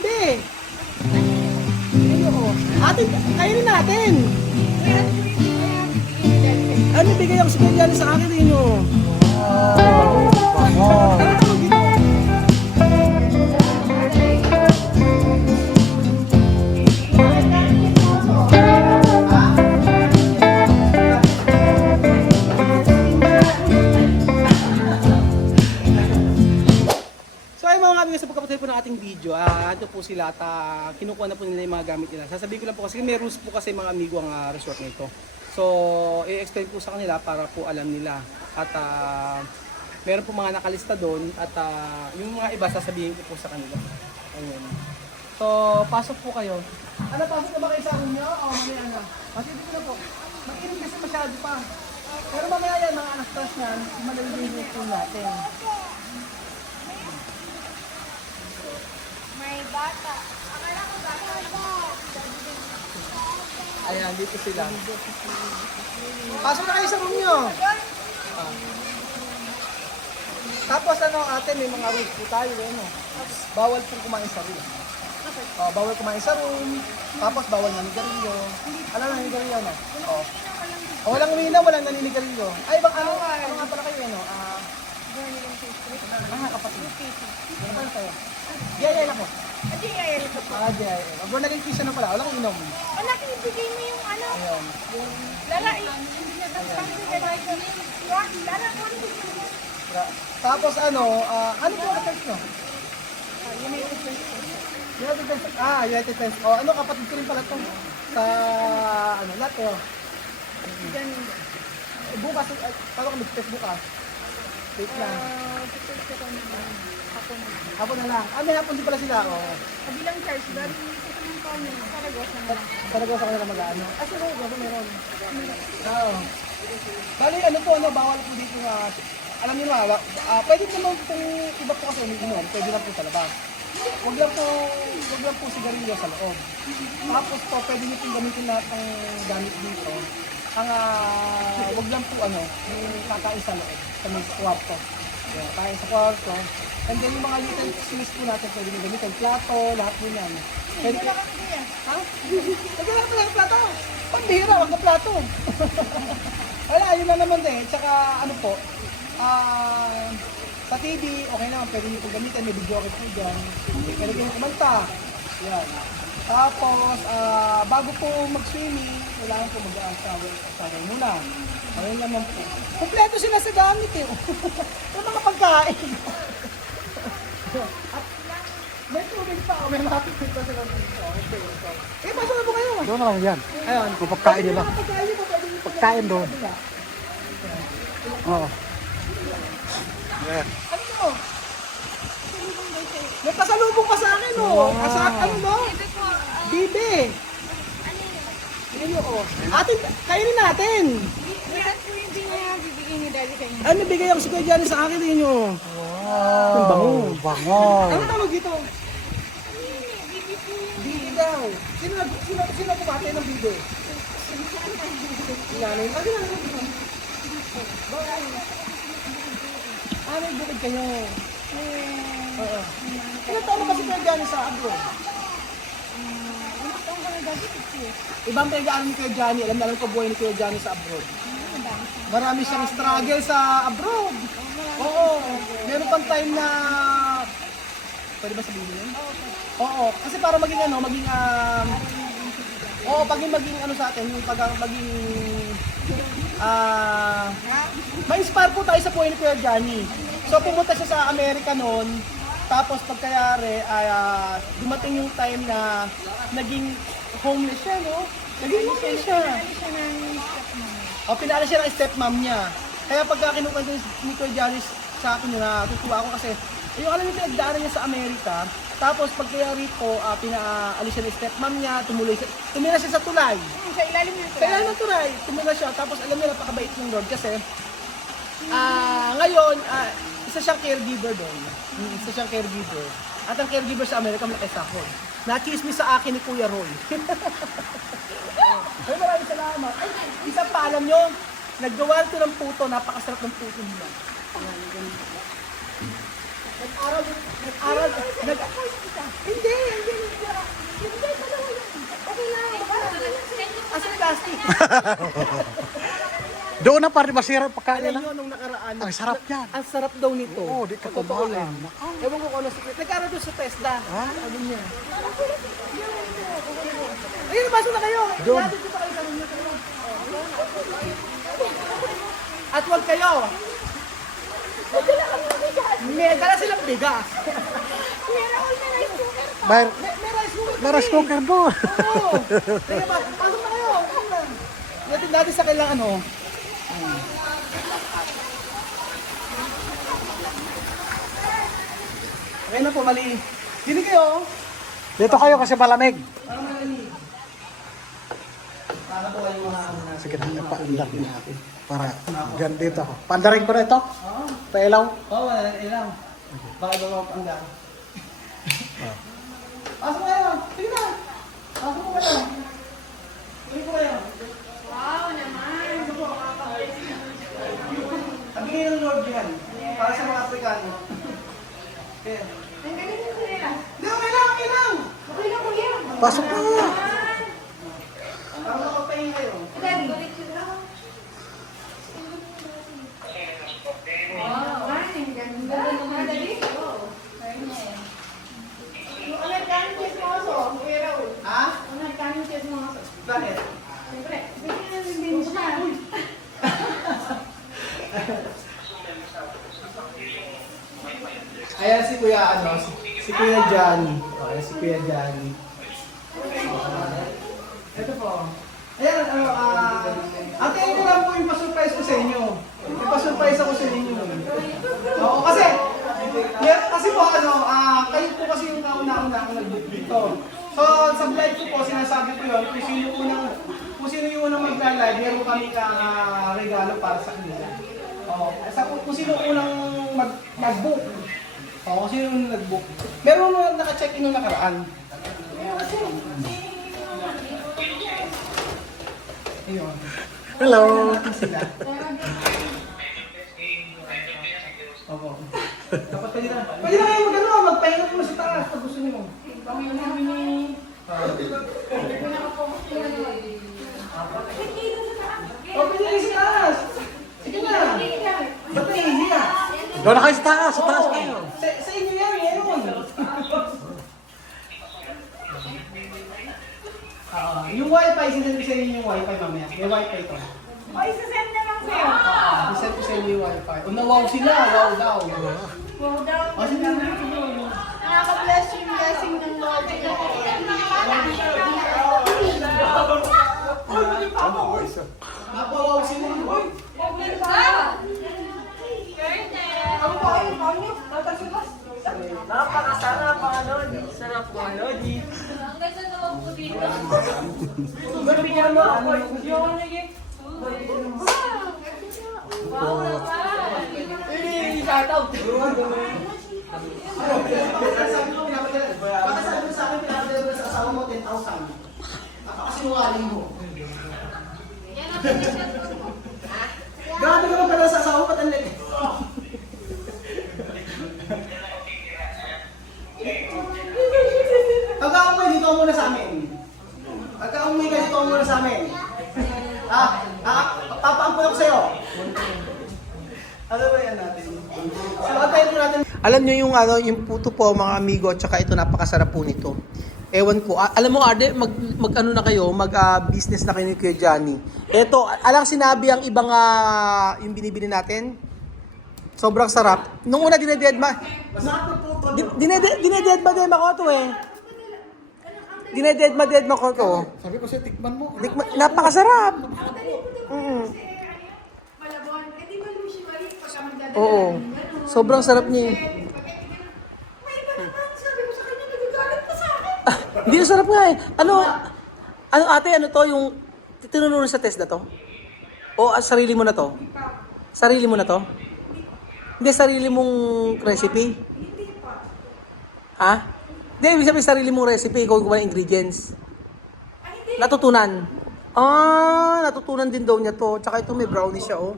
Bibe! Atin, kainin natin! Ano, bigay ako si Kuya sa akin din yun. Sa pagkapatay po ng ating video, ito po sila at kinukuha na po nila yung mga gamit nila. Sasabihin ko lang po kasi may rules po kasi mga amigo ang resort na ito. So, i-explain po sa kanila para po alam nila. At meron po mga nakalista doon at yung mga iba sasabihin ko po sa kanila. Ayun. So, pasok po kayo. Ano, pasok na ba kayo sa room nyo? O, mamaya na. Kasi dito na po. Mag-init kasi masyado pa. Pero mamaya yan, mga anak-stars yan, madalihin po natin. May bata. Akala ko bata. Ayan, dito sila. Pasok na kayo sa room nyo. Tapos ano, ate, may mga rules po tayo. Ano? Bawal po kumain sa room. Bawal kumain sa room. Tapos bawal naninigarilyo. Alam na naninigarilyo, no? Walang uminom, walang naninigarilyo. Ay, bang ano nga pala kayo, ano? Kapatid. Ano kayo? DIL ako. DIL ka po. DIL. Wag mo naging kisa na pala. Walang inom. Anak, ibigay mo yung ano. Ayun. Lala, Tapos ano po ang church nyo? United States. United States. Ano, kapatid ko rin pala ito. Sa, ano, lahat ko. Bukas, paano kami test bukas? Wait lang. Hapon na lang. May hapon din pala sila. Kabilang church, dahil ito ng kami, Saragosa na lang. Saragosa ka nila mag-ano. Sige, meron. Oo. Bali, ano po, bawal po dito na, alam niyo na, pwede naman kung iba po kasi umiinom, pwede lang po sa labas. Wag lang po sigarilyo sa loob. Tapos po, pwede niyo pong gamitin lahat ng gamit dito. Wag lang po yung kakain sa loob, sa may kwarto. Kain sa kwarto. And then yung mga utensils po natin, pwede niyo gamitin, plato, lahat po yan. Pwede Wala kang kuya. Ha? Naglalak mo lang ang plato. Pambihira, wag na plato. Wala, yun na naman din. Tsaka ano po, sa TV, okay naman, pwede nyo po gamitin, may video okay po dyan. Pwede nyo kumanta. Yan. Tapos, bago po mag-swimming, kailangan po mag-shower muna. Ayun naman po. Kompleto sila sa gamit eh. Yung mga pagkain. At may tubig pa, may mga tubig pa sila dito. Okay. Pasok na po kayo. Doon na lang yan. Ayun. Kung pagkain nila. Pagkain doon. Oo. Yeah. Ano mo? May pasalubong pa sa akin, ano mo? Bibe! Tingnan nyo, Atin, kainin natin! Lahat po yung bibigay ni Daddy sa inyo. Ano, bigay ako si Kuya Johnny sa akin, tingnan nyo. Wow. Ang bango. Bango. Ano tawag dito? Bibe daw. Sino kumatay ng bibe? Nanay. May bukid kayo. Oo. Ilan taon na ba si Kuya Johnny sa abroad? Ibang pinag-aaral ni Kuya Johnny. Alam ko buhay ni Kuya Johnny sa abroad. Marami siyang struggle sa abroad. Oo. Meron pang time na... Pwede ba sabihin yun? Oo. Kasi para maging maging sa atin, yung maging... ma-inspire po tayo sa buhay ni Kuya Johnny. So pumunta siya sa Amerika noon. Tapos pagkayari, dumating yung time na naging homeless siya, no? Naging homeless siya. Pinaalis siya ng stepmom niya. Kaya pagka kinukwento ni Kuya Johnny sa akin yun, natutuwa ako kasi yung alam yung pinagdaanan niya sa Amerika. Tapos pagkayari po, pinaalis siya ng stepmom niya, tumira siya sa tulay. Sa ilalim ng Sa ilalim ng tulay, tumira siya. Tapos alam niya, napakabait yung Lord kasi ngayon, isa siyang caregiver doon. Isa siyang caregiver. At ang caregiver sa Amerika, malaki sahod. Na-chismis sa akin ni Kuya Roy. Ay, maraming salamat. Ay, isa pa, alam nyo, naggawa ito ng puto, napakasarap ng puto nila. Nag-aral, hindi Doon na pare masira pagkain Alam nila. nyo, nung nakaraan, Ang sarap yan. ang sarap daw nito. Oo, di ka Sa totoo kumain. lang. Ewan ko kung ano secret. Nagkaroon doon sa TESDA. Ha? Ano niya? Ayun, pasok na kayo. Doon. Ihatid ko pa kayo sa room niyo. At huwag kayo. May dala silang bigas. May, May rice cooker. may rice cooker doon. Oo. Teka ba, pasok na kayo. Natin natin sa kailang ano. Okay na po, mali. Dini kayo. Dito kayo kasi malamig. Parang mali. Para po kayo mga ano na. Sige na, paandar natin. Para gan dito ako. Pandarin ko na ito. Oo. Pailaw. Oo, wala na ilang. Baka daw ako pangga. Pasok kayo. Sige na. Pasok po kayo. Sige po kayo. Wow naman. Ang bigay ng Lord yan. Para sa mga Afrikano. Kaya. Ang galing mo nila. Hindi, okay lang, okay lang. Okay na kuya. Pasok na. Para makapahing kayo. Daddy. Wow, ang ganda naman. Daddy. Yung Amerikano cheese mo aso, Kuya Raul. Ha? Amerikano cheese mo aso. Bakit? Siyempre, bigyan na rin din siya. Ayan si Kuya ano, si Kuya Johnny. Oh, ayan si Kuya Johnny. Ito po. Ayan, ano, ate, ito lang po yung pa-surprise ko sa inyo. Yung pa-surprise ako sa inyo. Oo, kasi po ano, kayo po kasi yung kauna-una ako nag-book dito. So, sa vlog ko po, sinasabi ko yun, kung sino yung unang magla-live, meron kami regalo para sa kanila. Oo, kung sino unang mag-book. Oo, kung sino yung nag-book. Meron mo naka-check-in nung nakaraan. Ayun. Hello. Sila. Opo. Dapat pwede na. Pwede na kayo mag-ano, magpahinga po sa taas pag gusto niyo. Kami namin ni... Oh, pwede na sa taas. Sige na. Ba't nahihiya? Doon na kayo sa taas. Sa taas kayo. Sa inyo yan, meron. Yung wifi, sinend ko sa inyo yung wifi mamaya. May wifi to. O, isa-send na lang sa'yo. Sinend ko sa inyo yung wifi. O, na-wow sila, wow daw. Wow daw. O, sige na. Nakaka-bless yung blessing ng Lord. Napawaw sila. Uy! Napakasarap ang ano, sarap mo ano, di. Ang ganda naman po dito. Bigyan mo ako. Wow naman. Shoutout. Sabi ko, baka sabi mo sa akin, pinapadala mo sa asawa mo 10,000. Napakasinungaling mo. Grabe ka pala sa asawa mo, patanlig. Pagka umuwi, dito ka muna sa amin. Pagka umuwi ka, dito ka muna sa amin. Papaampun ako sa'yo. Ano ba yan natin? So, antayin po natin. Alam nyo yung ano, yung puto po mga amigo, at saka ito napakasarap po nito. Ewan ko, alam mo Arde, mag ano na kayo, business na kayo ni Kuya Johnny. Ito, alang sinabi ang ibang yung binibili natin. Sobrang sarap. Nung una dinededma. Dinededma ko to eh. Dinededma ko to. Sabi ko siya, tikman mo. Napakasarap. Malabon. Eh, di ba usually pagka magdadala Oo. ng gano'n, Sobrang sarap niya. may iba naman, sabi ko sa kanya, nagagalit pa sa akin. Hindi sarap nga eh. Ano ate, ano to yung tinunuro sa test na to? O sarili mo na to? Sarili mo na to? Hindi, sarili mong recipe? Hindi pa. Ha? Hindi, ibig sabihin sarili mong recipe, ikaw gumawa ng ingredients. Ay, hindi. Natutunan. Natutunan din daw niya to. Tsaka ito may brownie siya, oh.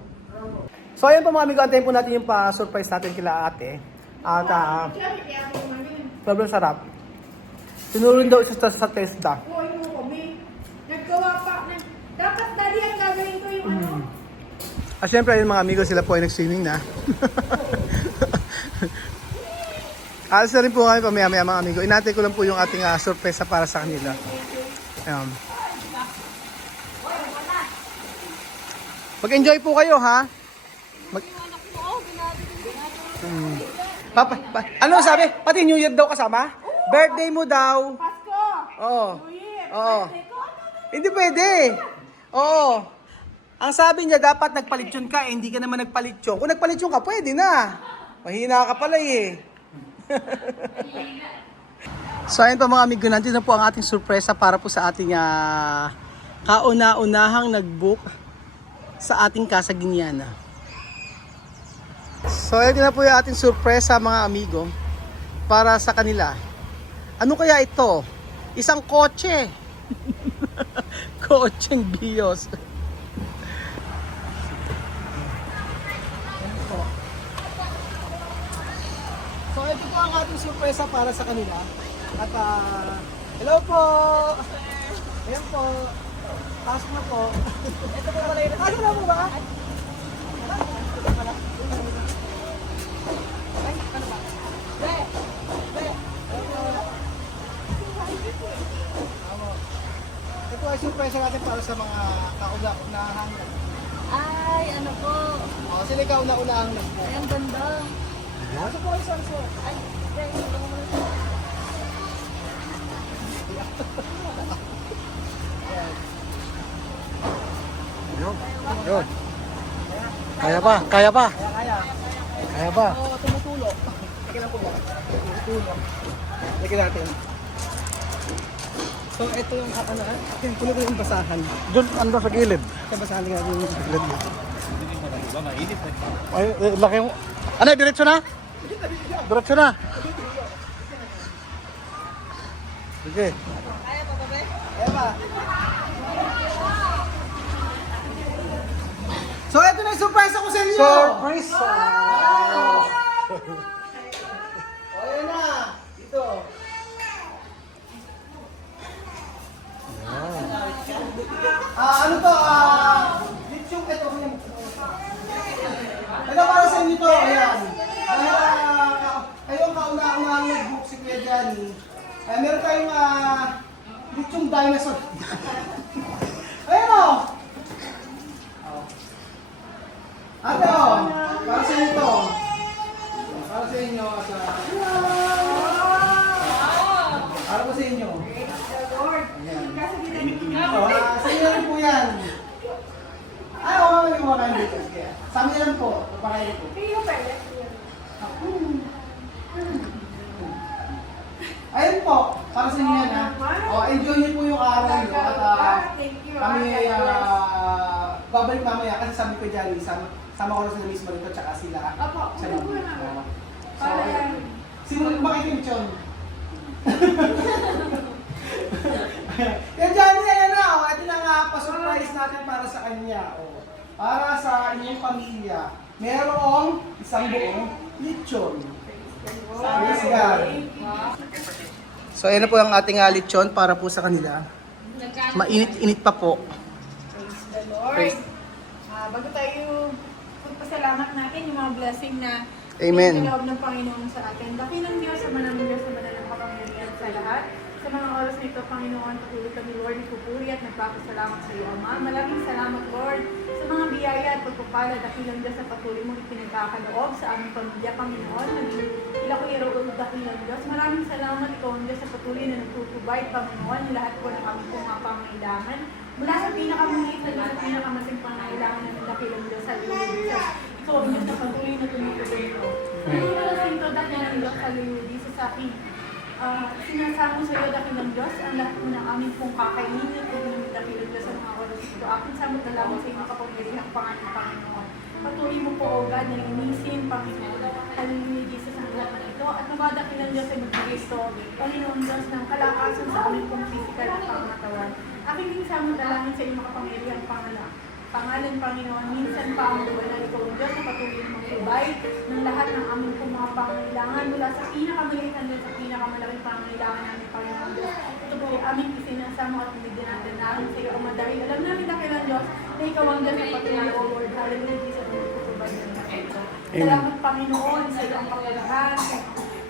So, ayan po mga amigo, antayin po natin yung pa-surprise natin kila ate. At, Siyempre, kaya ako naman. sobrang sarap. Tinuro rin daw isa sa TESDA. Buhay mo kami. Naggawa pa. Dapat At syempre, yung mga amigo, sila po ay nag-swimming na. Alas na rin po kami pamaya-maya mga amigo. Inatay ko lang po yung ating sorpresa para sa kanila. Mag-enjoy po kayo, ha? Ano sabi? Pati New Year daw kasama? Birthday mo daw. Pasko! Oo. New Year! Oo. Birthday ko! Hindi pwede. Oo. Ang sabi niya, dapat nagpalitsyon ka, hindi ka naman nagpalitsyon. Kung nagpalitsyon ka, pwede na. Mahina ka pala eh. So ayun po mga amigo, nandito na po ang ating sorpresa para po sa ating kauna-unahang nag-book sa ating Casa Guiniana. So ayun na po yung ating sorpresa mga amigo para sa kanila. Ano kaya ito? Isang kotse. Kotseng Vios. So ito po ang ating sorpresa para sa kanila. At hello po! Ayan po. Pasok na po. Ito po pala yun. Pasok na po ba? Ay, ano ba? Be! Be! Ito ay surpresa natin para sa mga kauna-unahang Ay, ano po? sila kauna-unahang nag-book. Ay, ang ganda. Pasok po kayo sa Ay, guys, ito mo muna. Yun. Kaya pa, kaya pa. Kaya. Kaya pa. Oo, tumutulo. Lagyan lang po yan. Tumutulo. Lagyan natin. So, ito yung kakanaan. Yung puno ko yung basahan. Doon, ando sa gilid. Kaya basahan natin yung gilid dito. Ay, laki mo. Ano, diretso na? Diretso na. Sige. Kaya ba? So, ito na yung surprise ako sa inyo! Surprise! O, ayan na. Ito. Ano to? Litsyung ito. Ito para sa inyo to. Ayan. Dahil kayo ang kauna-unahang nag-book si Kuya Johnny. Meron tayong litsyung dinosaur. Ayan o. Ate o. Para sa inyo to. Para sa inyo. Para po sa inyo. Sa inyo rin po yan. Ay, oo, yung mga kain dito. Sa amin lang po. Pakain po. Ayun po. Para sa inyo yan ha. Enjoy niyo po yung araw niyo. At kami babalik mamaya. Kasi sabi ko dyan, sama ko na sila mismo dito. Tsaka sila. Sa lobby. So, sino makikinig yun? Kaya Johnny, ayan na, ito na nga, pa-surprise natin para sa kanya. Para sa inyong pamilya, merong isang buong lechon. Praise God. So ayan na po ang ating lechon para po sa kanila. Mainit-init pa po. Praise the Lord. Bago tayo magpasalamat natin yung mga blessing na Amen. pinagkaloob ng Panginoon sa atin. Dakilang Diyos, sa manang Diyos, sa manang kapangyarihan sa lahat. Sa mga oras na ito, Panginoon, patuloy kami, Lord, nagpupuri at nagpapasalamat sa iyo, Ama. Maraming salamat, Lord, sa mga biyaya at pagpapala. Dakilang Diyos sa patuloy mong ipinagkakaloob sa aming pamilya, Panginoon. Naging ila ko irogod, dakilang Diyos. Maraming salamat, ikaw ang Diyos sa patuloy na nagtutubay, Panginoon, lahat po ng aming mga pangailangan. Mula sa pinakamaliit na Diyos sa pinakamasing pangailangan ng dakilang Diyos sa iyo, Jesus. Ikaw ang Diyos sa patuloy na tumutubay ito. Naging ito, dakilang Diyos sa iyo, Jesus, sa aking sinasamo sa iyo, dakilang Diyos, ang lahat po ng aming pong kakainin at pagmamit dakilang Diyos sa mga oras ito. Aking samot na lamang sa iyo makapangyarihang pangalan, Panginoon. Patuloy mo po, O God, na linisin, Panginoon. Hallelujah, Jesus, ang lahat na ito. At namadakilang Diyos ay magbigay ito, Panginoon Diyos, ng kalakasan sa aming pong physical at pangatawan. Aking din samot na lamang sa iyo makapangyarihang pangalan, Panginoon, minsan pa ang buwan na ikaw ang Diyos na patuloy mong tubay ng lahat ng aming pong mga pangailangan mula sa pinakamaliit hanggang sa pinakamalaking pangailangan namin, Panginoon Diyos. Ito po yung aming isinasamo at binigyan natin namin sa iyo ang madahil. Alam namin dakilang Diyos na ikaw ang Diyos na patuloy, O Lord. Hallelujah, Jesus. Salamat, Panginoon, sa iyong kapangyarihan, sa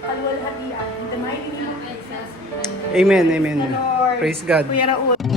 kaluwalhatian. In the mighty name of Jesus. Amen, amen. The Lord. Praise God. Kuya Raul.